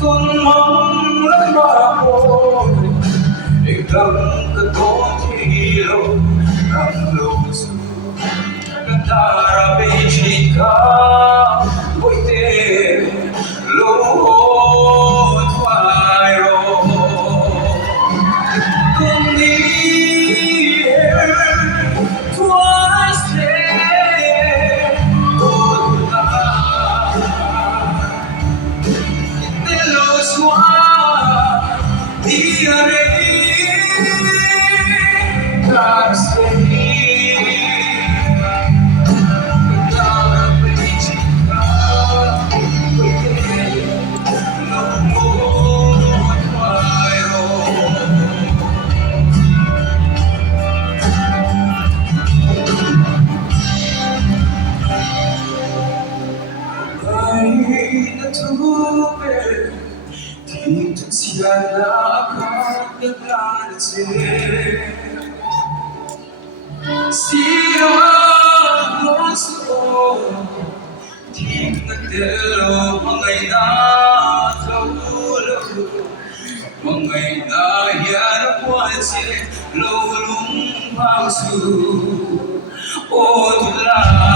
Con mong lắm mà cô để cầm cái có thì lâu cầm lâu dù cái ta ra bên chỉ cả mỗi tên lâu thoại rồi cùng đi twice day ôn ta te lo suave diré thì thật ra đã có được là gì sia non so thì ngân đều mọi ngày đã thấu lâu mọi ngày đã hiểu được quá gì lâu lung bao dù ô thật là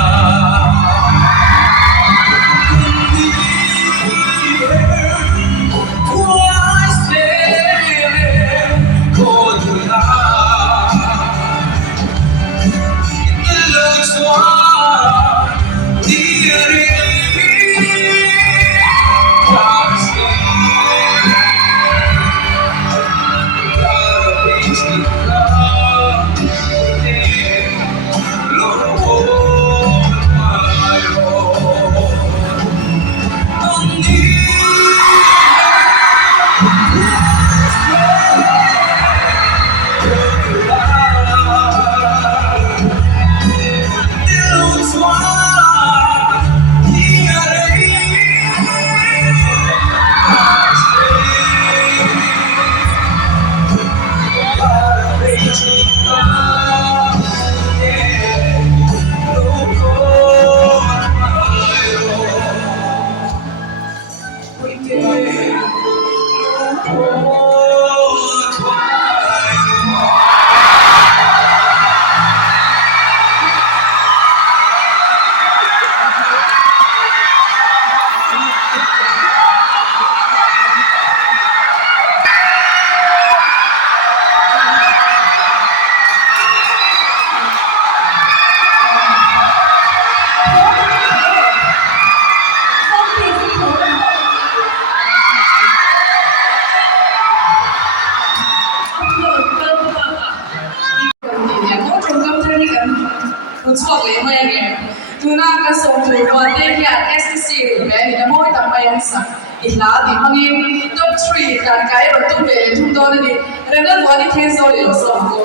Tuna ka so tu ko te ya STC be ni mo ta pa yan sa ila di hangin top 3 kan kai ro tu be thum do ni renal body the so le so ko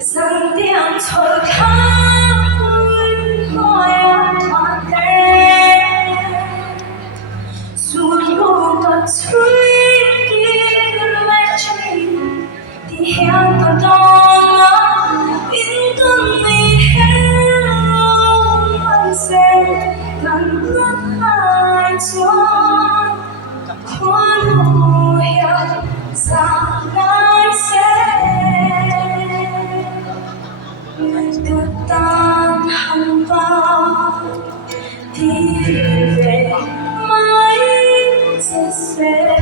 Sang tiếng thở khát hỏi em thoáng gần mất hai chuông khuôn hồ hiệp rằng nói sẽ được tan hằng vào thì về mãi sẽ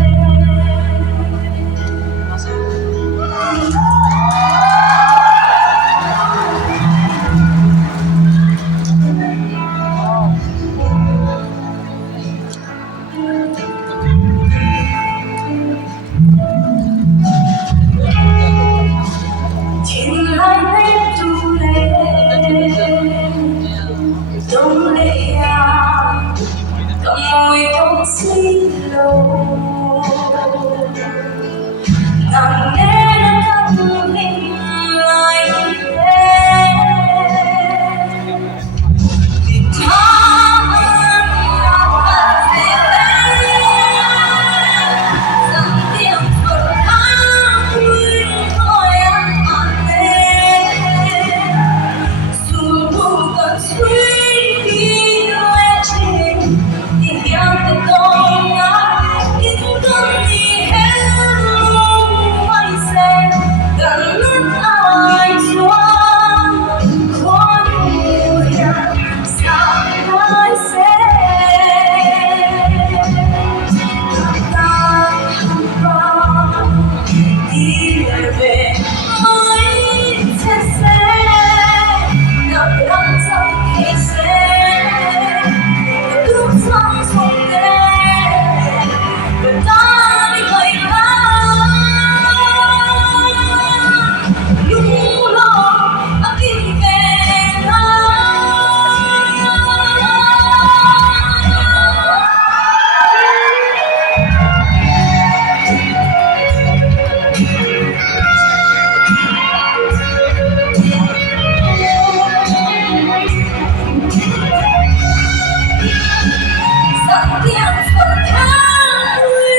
Thiên lai lên tu lên đông lệ à cầm môi không xin lâu nằm nghe nó thầm hình lại thế thì tháng năm về dòng tiếng phật hát vui thôi anh dù buồn còn suy khi nói chuyện thì nhau từ con ngã những con đi hết luôn quay xe gần lúc ai choáng khó đủ nhận sao nói sẽ ta vào đi về mới sẽ gặp lắm trong khi sẽ lúc trong sông đê người ta đi vậy lúc lo đi về dòng tiếng phật hát vui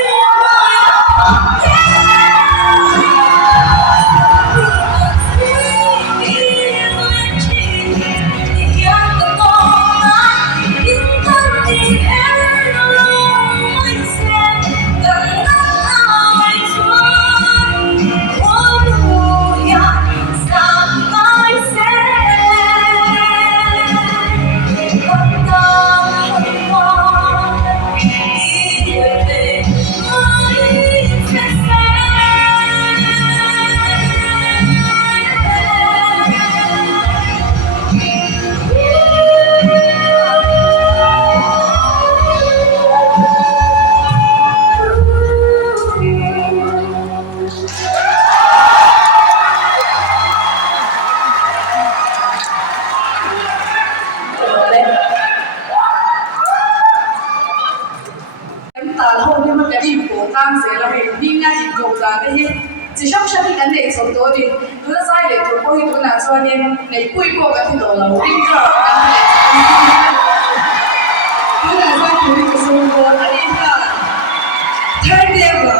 ta hôn nhưng mà cái im cổ tăng sẽ là hệ nhưng ngay im cổ tăng cái hết chỉ trong khi cái này sống tối thì cứ sai để chúng tôi cũng là cho nên lấy quy bộ cái đồ là một đinh cờ cứ là sai quy bộ sống tối anh em là thay đêm là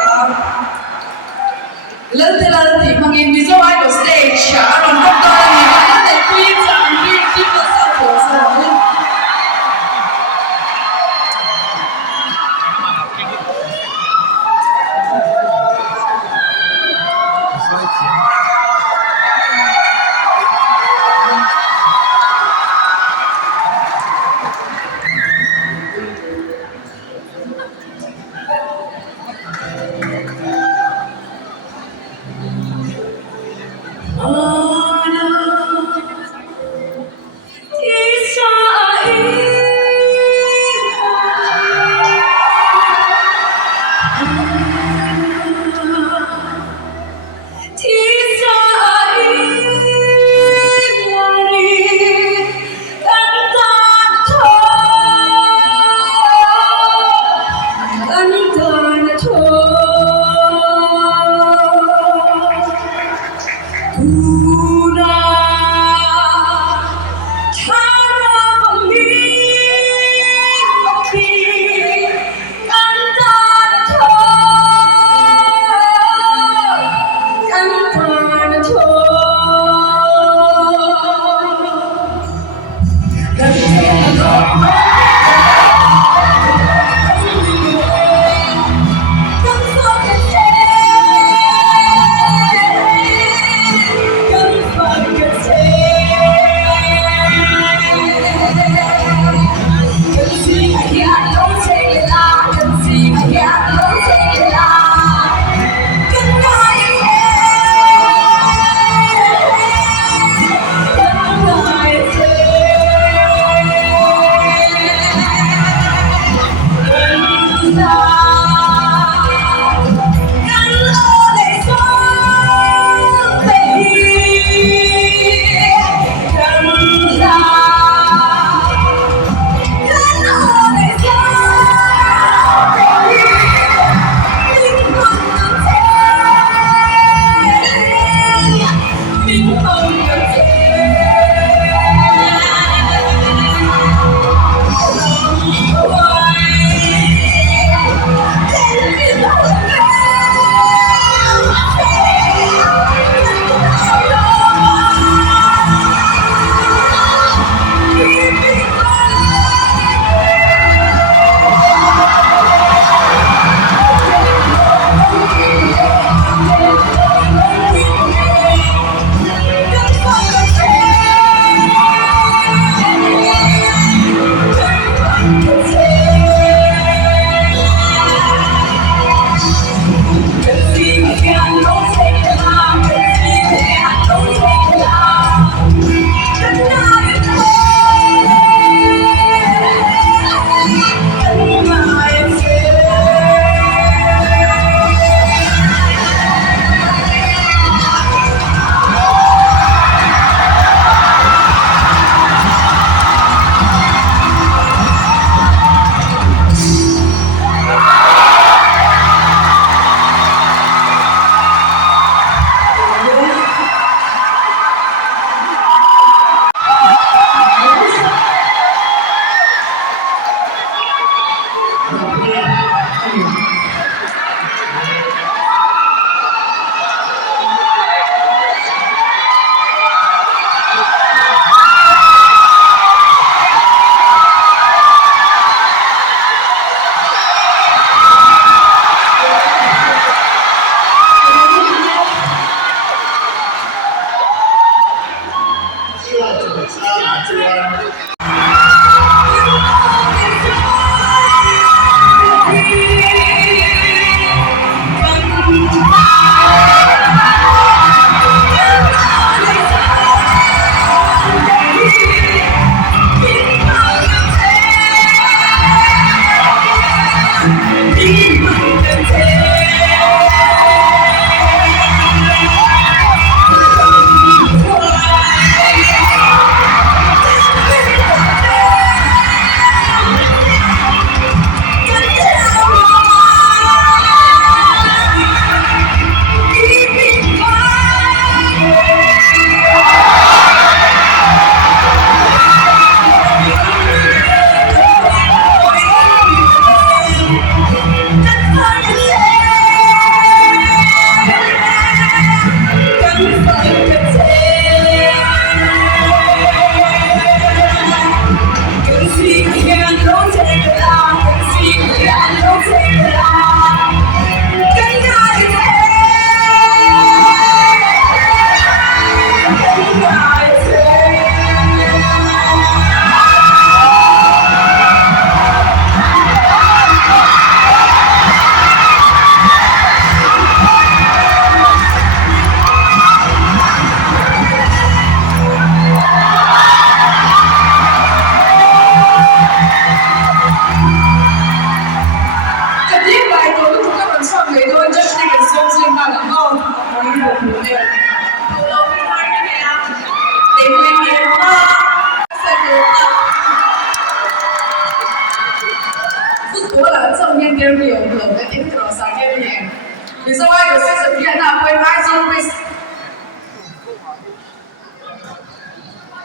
lần thì mang in video ai của stage à rồi không to thì cái này quy chẳng quy quy bộ sao của sao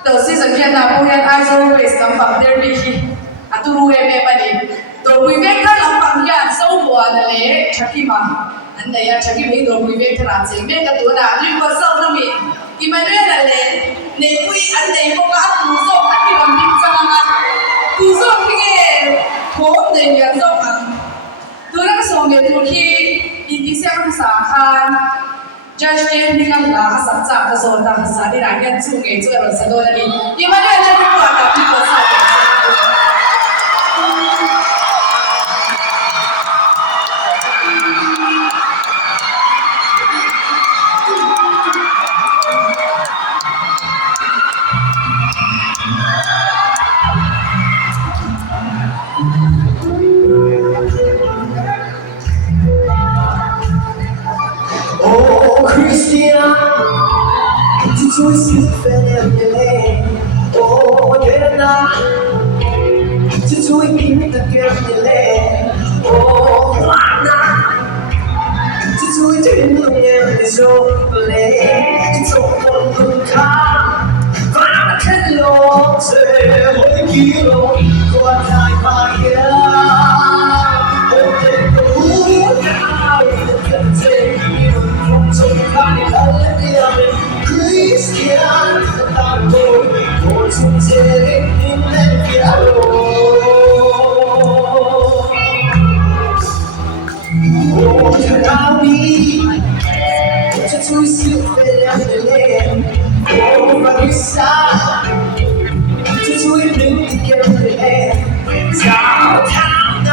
đầu season kia na po yan as always ng pang derby aturu eme mani to kuive ka lang pang yan so buwan na le chaki ma anda ya chaki me do kuive ka na se me ka to na ni ko so na mi Emmanuel na le ne kui anda ko ka atu so ka ki bang bin sa mga tu so ki ko ne ya so ang tu na so me tu ki hindi siya sa kan Judge Ken dengan lah asap-asap kesotan sahaja rakyat sungai juga rasa doa ni. Di mana ada juga tapi besar. Choice is family. Oh, yeah, nah. To do it in the family. Oh, nah. To do it in the family. It's all the time. Find a hello, say, what you know. Go and die by here. Oh, they go now. You can take me from some kind of holiday. Christian, tanto por suceder en el diablo. Oh, Tarawi, to do something in the land. Oh, Marisa, to do it in the land. Downtown,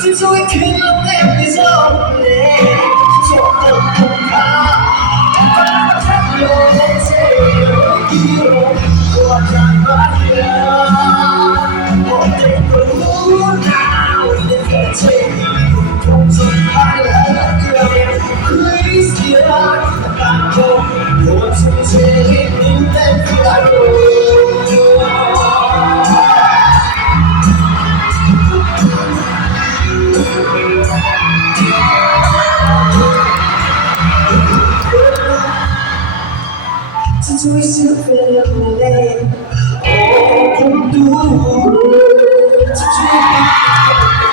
to do it in the land is all the land. To do something in the land. Oh, do to do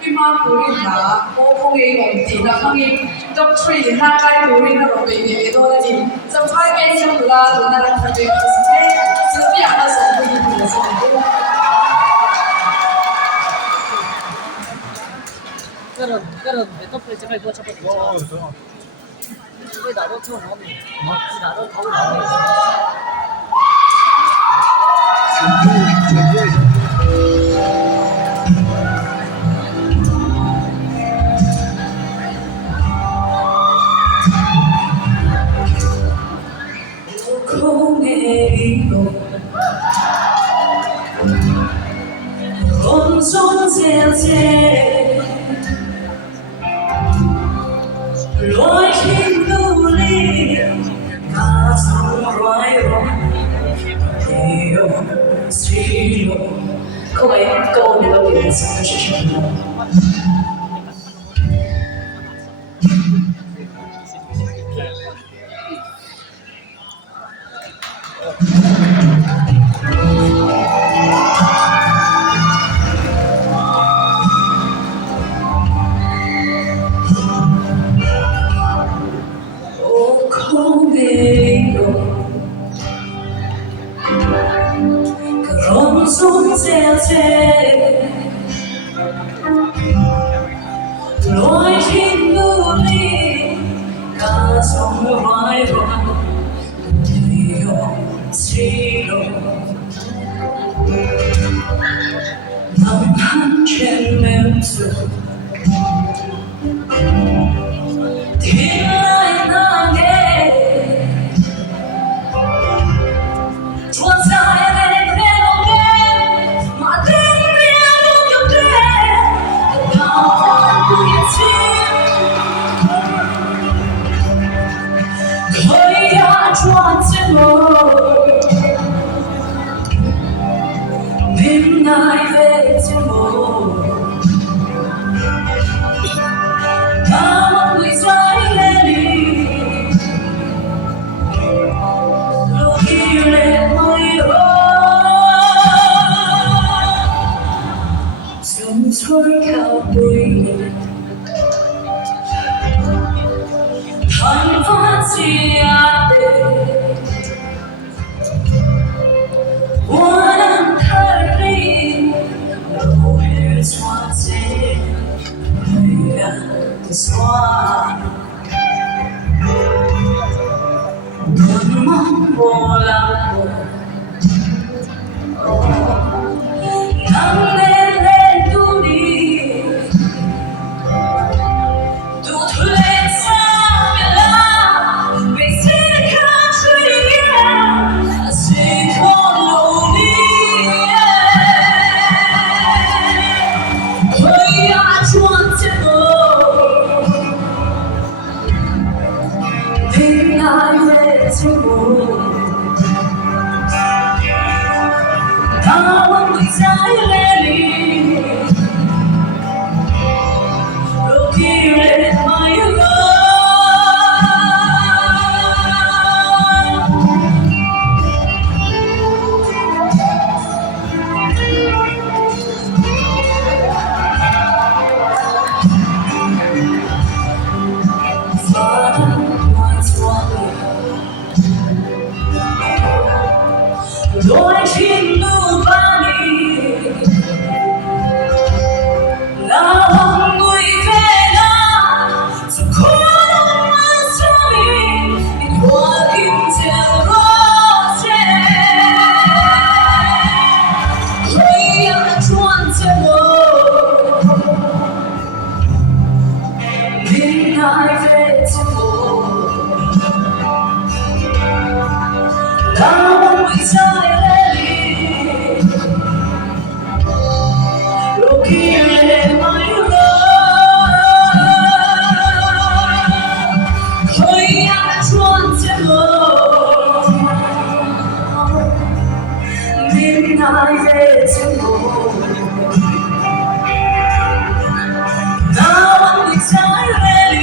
พี่มาพูดนะโอ้คงยังงงจีนะคงยังด็อกทรีน่าใกล้พูดนะเราไปเรียนตัวจริงสัมภาษณ์กันช่วงเวลาตอนนั้นเราไปเรียนสิ่งที่อยากจะส่งไปที่ผู้สอนด้วย 그런 메타플레이 제가 이거 잡았어. 왜 나도 처음 하니? 나도 가고 나도. 온손 세세 lối khi lưu ly ta sống rối yêu suy không phải câu này đâu để sao cho chị không vedo 그런 손재재 lối khi lưu ly ta sống rối yêu suy nằm hắn trên mềm giường tiếng ai nàng nghe chuột dài lên theo nghe mà tiếng nghe lúc nhầm đê nào con vui chim khơi ya chuột trên môi đêm nay về trên môi ta người trái lên đi lúc yêu lên mây dòng suối cao bụi thành phát chi我能看你路越穿进黑暗的锁눈만 보라고 난 내 눈이 또 돌려차면라 미치는 country에 시커먼 거야 좋았지도 나의 친구 나와 의자에 Looking at my love Father once wanted Lord king nobody 나와 người về đó dù khó mà cho mình hoa kim theo gió trẻ hơi ấm chuồn trên môi mình ai về trên môi 나와 người trái lên looking at my love hơi ấm chuồn trên môi mình ai về trên môi 나와 người trái lên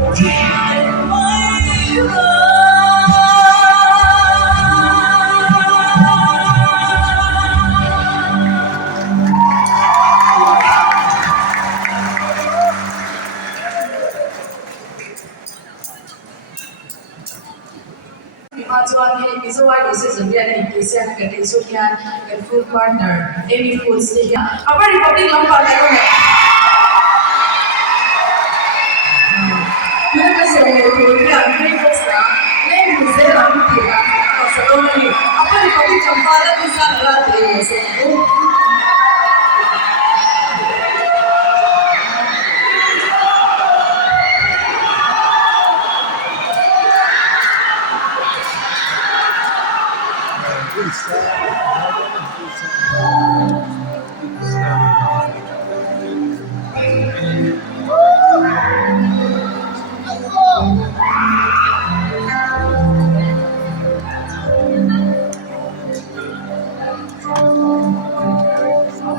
looking at my love Zambia na Indonesia na kati Sudan and food partner Amy Foods ni apa Republic lampa tayo na na kasi ang breakfast na Amy Foods na ang tira sa loob ni apa Republic Champala din sa lahat sa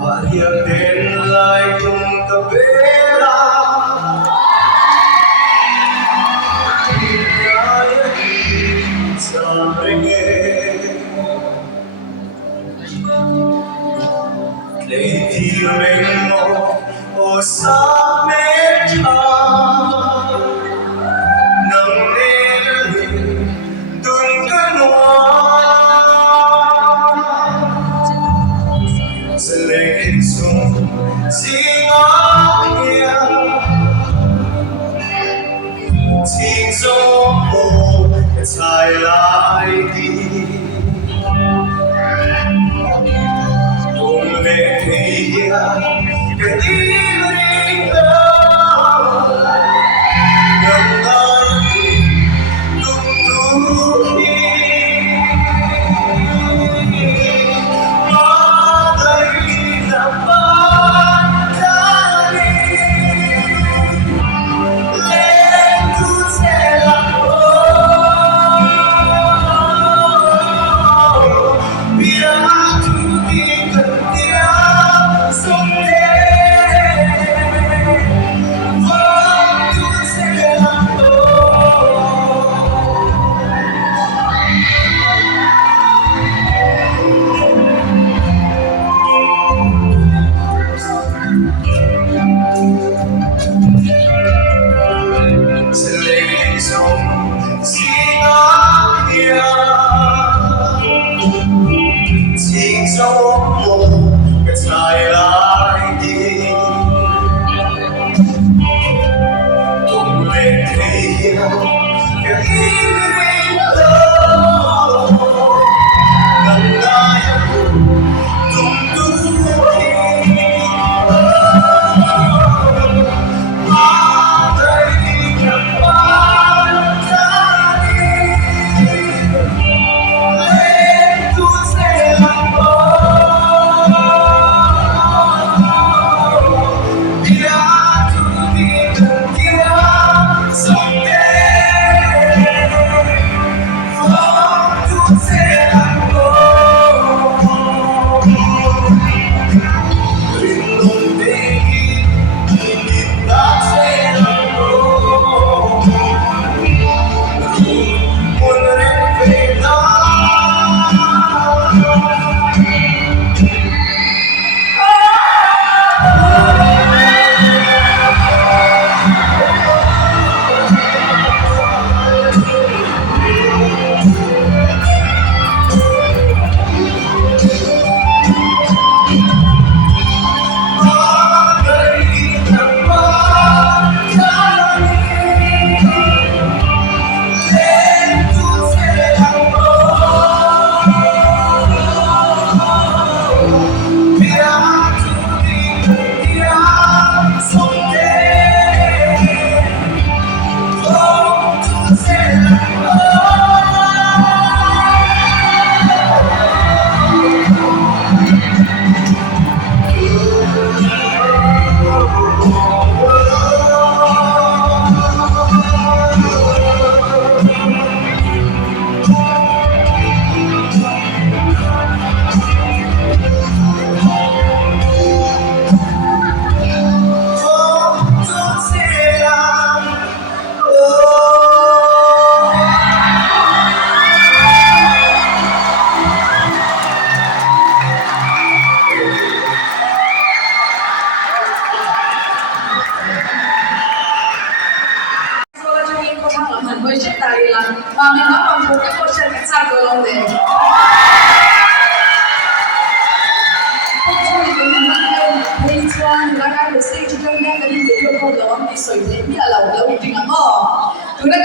Maria din lại cùng cà phê la lấy thì mình một ô sa mê cha nâng lên từng cơn hoa sẽ lên xuống xin ngõ nghiêng xin gió hồ chạy lại đi cùng về thì cái tiếng linh đó gần ai lúc lúc khi mà đây là bạn đã đi lên chút sẽ là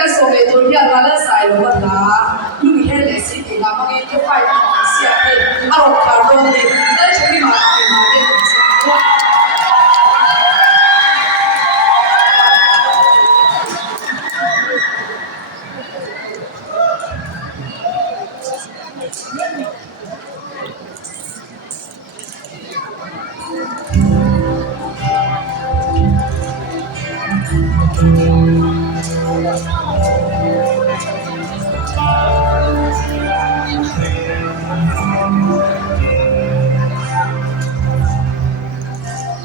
个所谓昨天他的赛罗啦，路线的司机啦，我们就快点下去，啊，我靠，多的，那车里嘛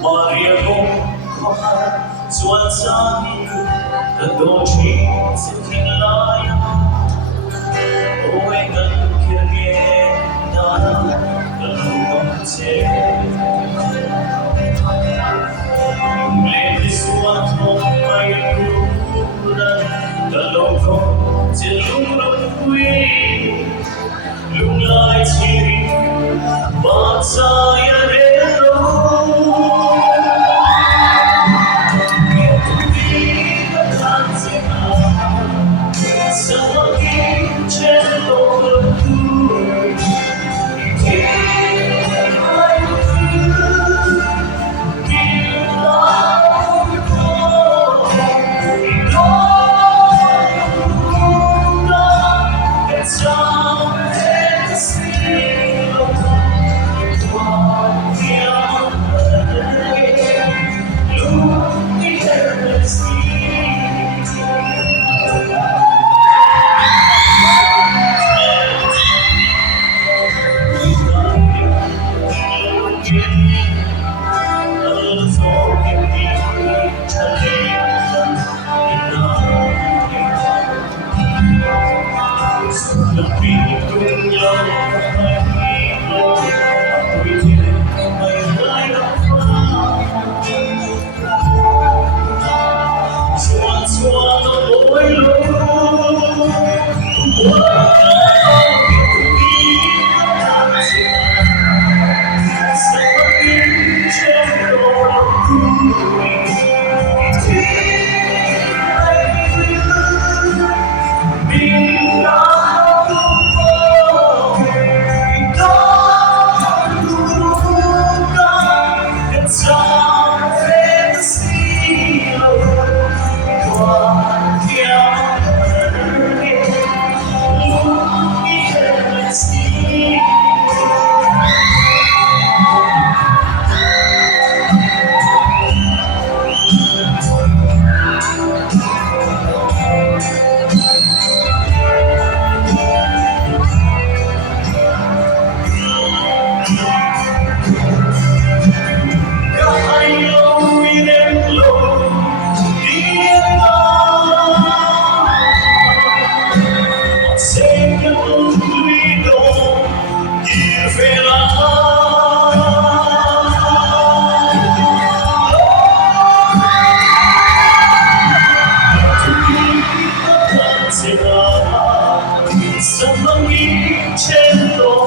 ，Maria Gompa, Suanzani, the Doji, sitting lion, Oegan Kirgay, Dana, the Lugonte. Lady Suato, my Luna, the Loco, Tilura Queen, Luna Tiri, Batsaya Hello.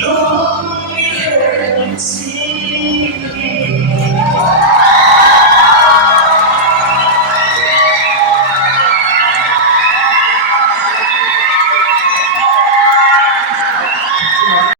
Lord.